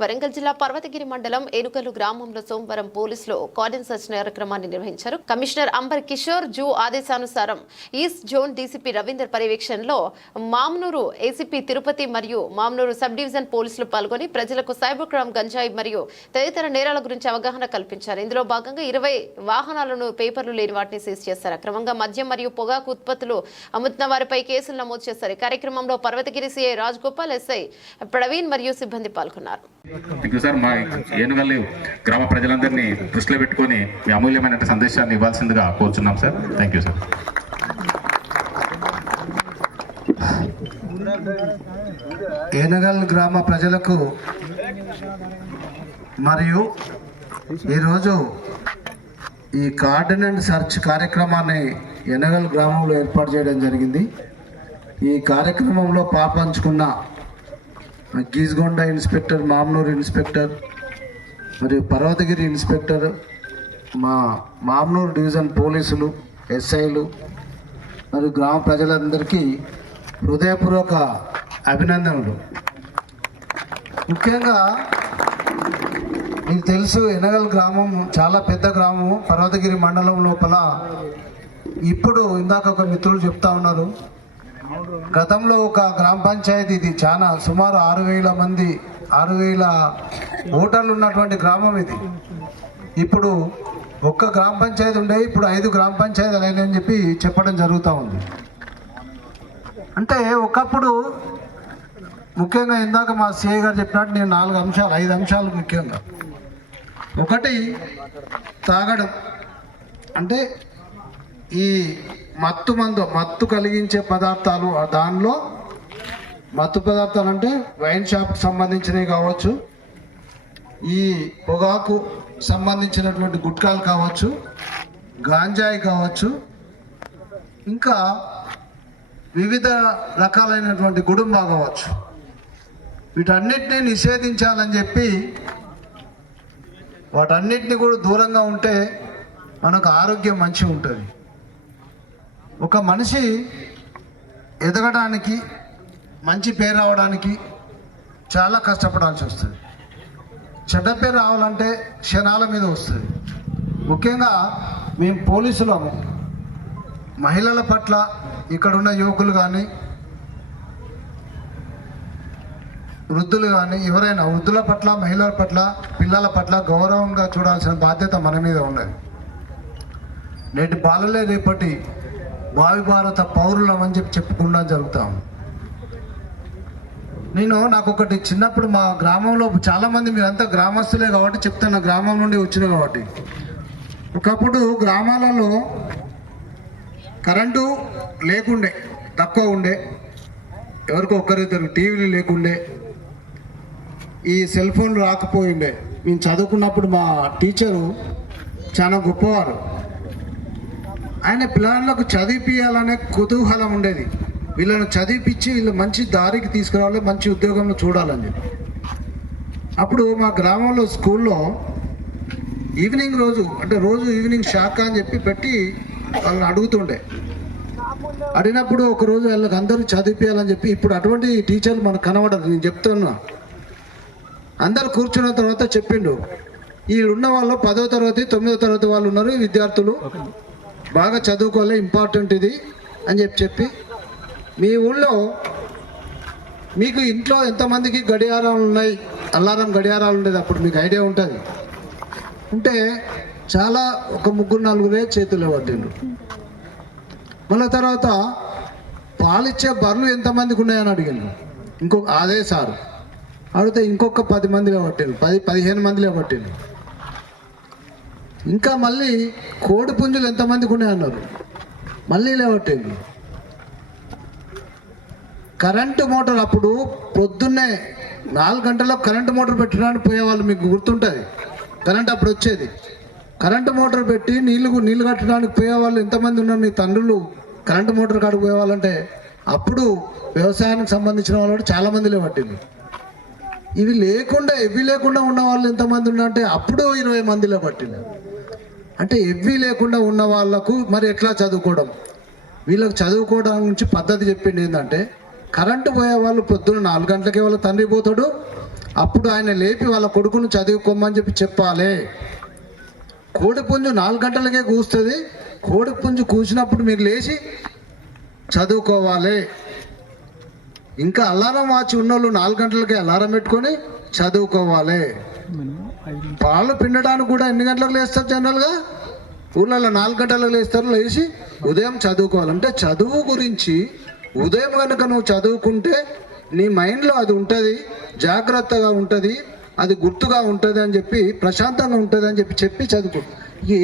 వరంగల్ జిల్లా పర్వతగిరి మండలం ఏనుకలు గ్రామంలో సోమవారం పోలీసులు కార్డన్ సర్చ్ కార్యక్రమాన్ని నిర్వహించారు. కమిషనర్ అంబర్ కిషోర్ జూ ఆదేశానుసారం ఈస్ట్ జోన్ డీసీపీ రవీందర్ పర్యవేక్షణలో మామ్నూరు ఏసీపీ తిరుపతి మరియు మామ్నూరు సబ్ డివిజన్ పోలీసులు పాల్గొని ప్రజలకు సైబర్ క్రైమ్ గంజాయి మరియు తదితర నేరాల గురించి అవగాహన కల్పించారు. ఇందులో భాగంగా ఇరవై వాహనాలను పేపర్లు లేని వాటిని సీజ్ చేశారు. అక్రమంగా మద్యం మరియు పొగాకు ఉత్పత్తులు అమ్ముతున్న వారిపై కేసులు నమోదు చేశారు. ఈ కార్యక్రమంలో పర్వతగిరి సిఐ రాజ్ గోపాల్ ఎస్ఐ ప్రవీణ్ మరియు సిబ్బంది పాల్గొన్నారు. థ్యాంక్ యూ సార్ మా ఏనుగల్లి గ్రామ ప్రజలందరినీ దృష్టిలో పెట్టుకొని మీ అమూల్యమైన సందేశాన్ని ఇవ్వాల్సిందిగా కోరుచున్నాం sir thank you sir Enagal గ్రామ ప్రజలకు మరియు ఈరోజు ఈ కార్డినెంట్ సెర్చ్ కార్యక్రమాన్ని ఎనగల్ గ్రామంలో ఏర్పాటు చేయడం జరిగింది. ఈ కార్యక్రమంలో పాపంచుకున్న గీజ్గొండ ఇన్స్పెక్టర్ మామనూరు ఇన్స్పెక్టర్ మరియు పర్వతగిరి ఇన్స్పెక్టర్ మా మామనూరు డివిజన్ పోలీసులు ఎస్ఐలు మరియు గ్రామ ప్రజలందరికీ హృదయపూర్వక అభినందనలు. ముఖ్యంగా మీకు తెలుసు ఎనగల్ గ్రామం చాలా పెద్ద గ్రామము. పర్వతగిరి మండలం లోపల ఇప్పుడు ఇందాక ఒక మిత్రులు చెప్తా ఉన్నారు. గతంలో ఒక గ్రామ పంచాయతీ ఇది చాలా సుమారు ఆరు వేల మంది ఆరు వేల ఓటర్లు ఉన్నటువంటి గ్రామం ఇది. ఇప్పుడు ఒక్క గ్రామ పంచాయతీ ఉండే ఇప్పుడు ఐదు గ్రామ పంచాయతీలు అయినాయని చెప్పి చెప్పడం జరుగుతూ ఉంది. అంటే ఒకప్పుడు ముఖ్యంగా ఇందాక మా సిఐ గారు చెప్పినట్టు నేను నాలుగు అంశాలు ఐదు అంశాలు ముఖ్యంగా. ఒకటి తాగడం. అంటే ఈ మత్తు మందు మత్తు కలిగించే పదార్థాలు దానిలో మత్తు పదార్థాలు అంటే వైన్ షాప్కి సంబంధించినవి కావచ్చు ఈ పొగాకు సంబంధించినటువంటి గుట్కాలు కావచ్చు గాంజాయి కావచ్చు ఇంకా వివిధ రకాలైనటువంటి గుడుంబా కావచ్చు. వీటన్నిటిని నిషేధించాలని చెప్పి వాటన్నిటిని కూడా దూరంగా ఉంటే మనకు ఆరోగ్యం మంచిగా ఉంటుంది. ఒక మనిషి ఎదగడానికి మంచి పేరు రావడానికి చాలా కష్టపడాల్సి వస్తుంది. చెడ్డ పేరు రావాలంటే క్షణాల మీద వస్తుంది. ముఖ్యంగా మేము పోలీసులము మహిళల పట్ల ఇక్కడ ఉన్న యువకులు కానీ వృద్ధులు కానీ ఎవరైనా వృద్ధుల పట్ల మహిళల పట్ల పిల్లల పట్ల గౌరవంగా చూడాల్సిన బాధ్యత మన మీద ఉన్నది. నేటి బాలలే రేపటి భావి భారత పౌరులమని చెప్పి చెప్పుకుండా జరుగుతాం నేను నాకు ఒకటి చిన్నప్పుడు మా గ్రామంలో చాలామంది మీరంతా గ్రామస్తులే కాబట్టి చెప్తున్నా గ్రామం నుండి వచ్చిన కాబట్టి. ఒకప్పుడు గ్రామాలలో కరెంటు లేకుండే తక్కువ ఉండే. ఎవరికో ఒక్కరిద్దరు టీవీలు లేకుండే. ఈ సెల్ ఫోన్లు రాకపోయిండే. మేము చదువుకున్నప్పుడు మా టీచరు చాలా గొప్పవారు. ఆయన పిల్లలకు చదివిపియాలనే కుతూహలం ఉండేది. వీళ్ళని చదివిపించి వీళ్ళు మంచి దారికి తీసుకురావాలి మంచి ఉద్యోగంలో చూడాలని చెప్పి. అప్పుడు మా గ్రామంలో స్కూల్లో ఈవినింగ్ రోజు అంటే రోజు ఈవినింగ్ శాఖ అని చెప్పి పెట్టి వాళ్ళని అడుగుతుండే. అడిగినప్పుడు ఒకరోజు వాళ్ళకి అందరూ చదివిపించాలని చెప్పి ఇప్పుడు అటువంటి టీచర్లు మనకు కనబడదు నేను చెప్తున్నా. అందరు కూర్చున్న తర్వాత చెప్పిండు. ఈ ఉన్న వాళ్ళు పదో తరగతి తొమ్మిదో తరగతి వాళ్ళు ఉన్నారు విద్యార్థులు. బాగా చదువుకోవాలి ఇంపార్టెంట్ ఇది అని చెప్పి చెప్పి మీ ఊళ్ళో మీకు ఇంట్లో ఎంతమందికి గడియారాలు ఉన్నాయి? అల్లారం గడియారాలు ఉండేది అప్పుడు మీకు ఐడియా ఉంటుంది. ఉంటే చాలా ఒక ముగ్గురు నలుగురే చేతులు పట్టిండు మళ్ళీ తర్వాత పాలిచ్చే బర్రెలు ఎంతమందికి ఉన్నాయని అడిగిండు ఇంకొక అదే సారు. అడిగితే ఇంకొక పది మందిలో పట్టిండు పది పదిహేను మందిలో పట్టిండు ఇంకా మళ్ళీ కోడి పుంజులు ఎంతమందికి ఉన్నాయన్నారు? మళ్ళీ లేవట్టేవి కరెంటు మోటార్ అప్పుడు పొద్దున్నే నాలుగు గంటల్లో కరెంటు మోటార్ పెట్టడానికి పోయేవాళ్ళు మీకు గుర్తుంటుంది. కరెంట్ అప్పుడు వచ్చేది. కరెంటు మోటార్ పెట్టి నీళ్ళు నీళ్ళు కట్టడానికి పోయేవాళ్ళు ఎంతమంది ఉన్నారు? నీ తండ్రులు కరెంటు మోటార్ కాడికి పోయేవాళ్ళంటే అప్పుడు వ్యవసాయానికి సంబంధించిన వాళ్ళు కూడా చాలా ఇవి లేకుండా ఇవి లేకుండా ఉన్న వాళ్ళు ఎంతమంది ఉన్నారంటే అప్పుడు ఇరవై మందిలో పట్టినారు అంటే ఎవ్వి లేకుండా ఉన్న వాళ్ళకు మరి ఎట్లా చదువుకోవడం? వీళ్ళకి చదువుకోవడం నుంచి పద్ధతి చెప్పింది ఏంటంటే కరెంటు పోయే వాళ్ళు పొద్దున్న నాలుగు గంటలకే వాళ్ళ తండ్రి పోతాడు అప్పుడు ఆయన లేపి వాళ్ళ కొడుకును చదువుకోమని చెప్పి చెప్పాలి. కోడిపుంజు నాలుగు గంటలకే కూస్తుంది కోడిపుంజు కూసినప్పుడు మీరు లేచి చదువుకోవాలి. ఇంకా అలారం వాచి ఉన్నోళ్ళు నాలుగు గంటలకే అలారం పెట్టుకొని చదువుకోవాలి. పాలు పిండడానికి కూడా ఎన్ని గంటలకు లేస్తారు జనరల్గా? ఊళ్ళలో నాలుగు గంటలకు లేస్తారు లేచి ఉదయం చదువుకోవాలి. అంటే చదువు గురించి ఉదయం కనుక నువ్వు చదువుకుంటే నీ మైండ్లో అది ఉంటుంది జాగ్రత్తగా ఉంటుంది అది గుర్తుగా ఉంటుంది అని చెప్పి ప్రశాంతంగా ఉంటుంది అని చెప్పి చెప్పి చదువుకుంటుంది